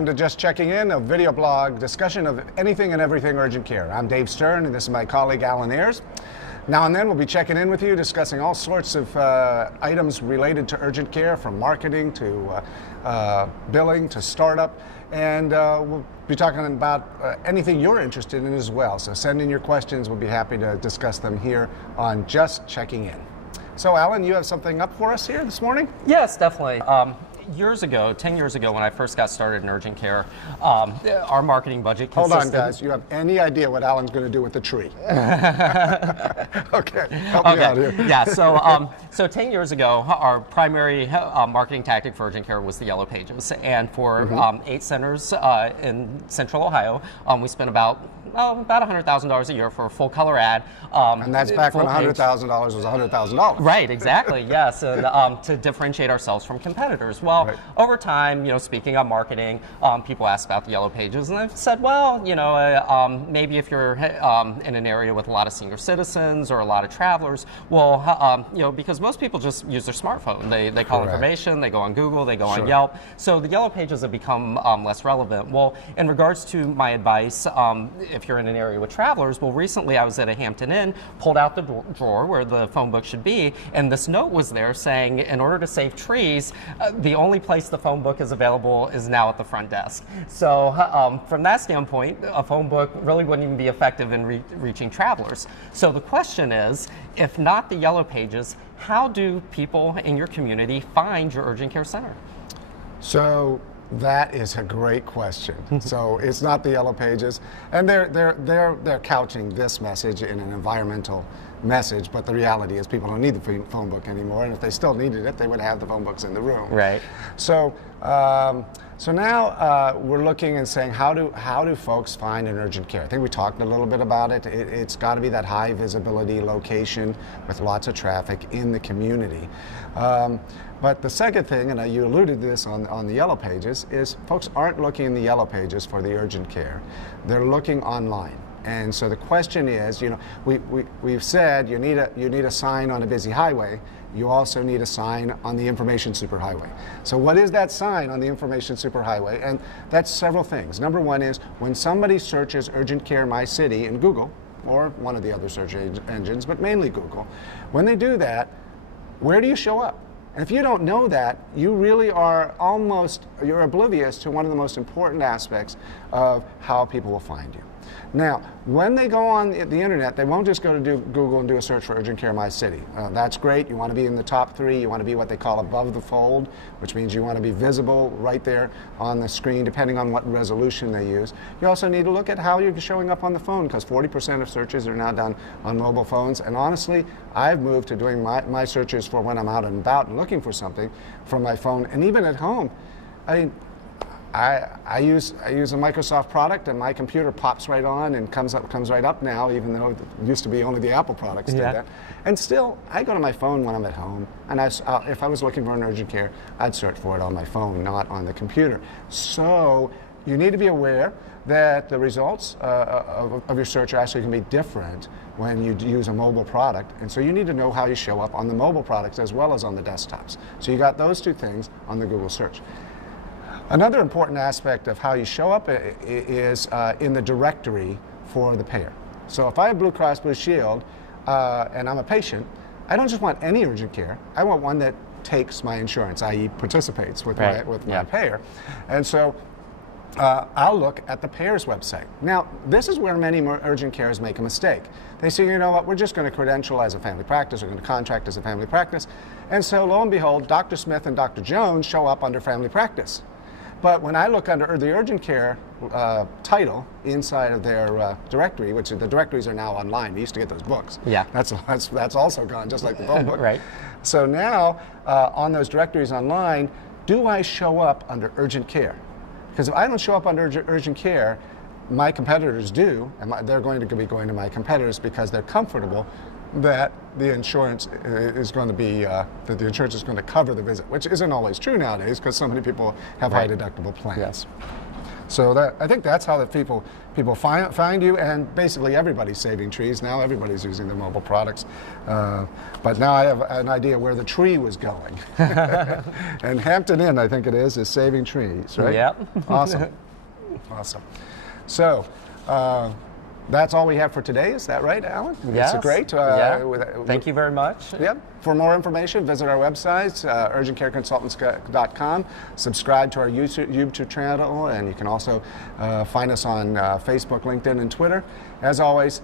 welcome to Just Checking In, a video blog discussion of anything and everything urgent care. I'm Dave Stern, and this is my colleague Alan Ayers. Now and then we'll be checking in with you, discussing all sorts of items related to urgent care, from marketing to billing to startup, and we'll be talking about anything you're interested in as well. So send in your questions. We'll be happy to discuss them here on Just Checking In. So Alan, you have something up for us here this morning? Yes, definitely. 10 years ago, when I first got started in urgent care, our marketing budget consisted... Hold on, guys. You have any idea what Alan's going to do with the tree? Okay, help me out here. Yeah, so 10 years ago, our primary marketing tactic for urgent care was the Yellow Pages. And for 8 centers in Central Ohio, we spent about $100,000 a year for a full color ad. And that's back when $100,000 was $100,000. Right, exactly, yes, and to differentiate ourselves from competitors. Well, over time, speaking of marketing, people asked about the Yellow Pages, and I said, well, maybe if you're in an area with a lot of senior citizens or a lot of travelers, well, because most people just use their smartphone. They call information, they go on Google, they go on Yelp. So the Yellow Pages have become less relevant. Well, in regards to my advice, if you're in an area with travelers, well, recently I was at a Hampton Inn, pulled out the drawer where the phone book should be, and this note was there saying, in order to save trees, the only place the phone book is available is now at the front desk. So from that standpoint, a phone book really wouldn't even be effective in reaching travelers. So the question is, if not the Yellow Pages, how do people in your community find your urgent care center? So that is a great question. So it's not the Yellow Pages, and they're couching this message in an environmental message, but the reality is people don't need the phone book anymore, and if they still needed it, they would have the phone books in the room. Right. So so now we're looking and saying, how do folks find an urgent care? I think we talked a little bit about it. It's got to be that high visibility location with lots of traffic in the community. But the second thing, and you alluded to this on the Yellow Pages, is folks aren't looking in the Yellow Pages for the urgent care. They're looking online. And so the question is, we've said you need a sign on a busy highway. You also need a sign on the information superhighway. So what is that sign on the information superhighway? And that's several things. Number one is when somebody searches urgent care my city in Google, or one of the other search engines, but mainly Google, when they do that, where do you show up? And if you don't know that, you really are you're oblivious to one of the most important aspects of how people will find you. Now, when they go on the internet, they won't just go to Google and do a search for urgent care my city. That's great. You want to be in the top 3. You want to be what they call above the fold, which means you want to be visible right there on the screen, depending on what resolution they use. You also need to look at how you're showing up on the phone, because 40% of searches are now done on mobile phones. And honestly, I've moved to doing my searches for when I'm out and about and looking for something from my phone. And even at home, I use a Microsoft product, and my computer pops right on and comes right up now, even though it used to be only the Apple products did that. And still, I go to my phone when I'm at home, and if I was looking for an urgent care, I'd search for it on my phone, not on the computer. So you need to be aware that the results of your search actually can be different when you use a mobile product, and so you need to know how you show up on the mobile products as well as on the desktops. So you got those two things on the Google search. Another important aspect of how you show up is in the directory for the payer. So if I have Blue Cross Blue Shield and I'm a patient, I don't just want any urgent care. I want one that takes my insurance, i.e. participates with my payer. And so I'll look at the payer's website. Now, this is where many urgent cares make a mistake. They say, you know what, we're just going to credential as a family practice, we're going to contract as a family practice. And so lo and behold, Dr. Smith and Dr. Jones show up under family practice. But when I look under the urgent care title inside of their directory, which the directories are now online. We used to get those books. Yeah. That's also gone, just like the phone book. Right. So now, on those directories online, do I show up under urgent care? Because if I don't show up under urgent care, my competitors do, and they're going to be going to my competitors because they're comfortable that the insurance is going to be that the insurance is going to cover the visit, which isn't always true nowadays because so many people have high deductible plans. Yes. So I think that's how the people find you, and basically everybody's saving trees now. Everybody's using the mobile products, but now I have an idea where the tree was going. And Hampton Inn, I think it is saving trees, right? Yep. Awesome. Awesome. So. That's all we have for today. Is that right, Alan? Yes. It's great. Thank you very much. Yep. For more information, visit our website, urgentcareconsultants.com. Subscribe to our YouTube channel, and you can also find us on Facebook, LinkedIn, and Twitter. As always,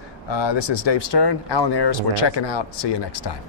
this is Dave Stern, Alan Ayers. We're checking out. See you next time.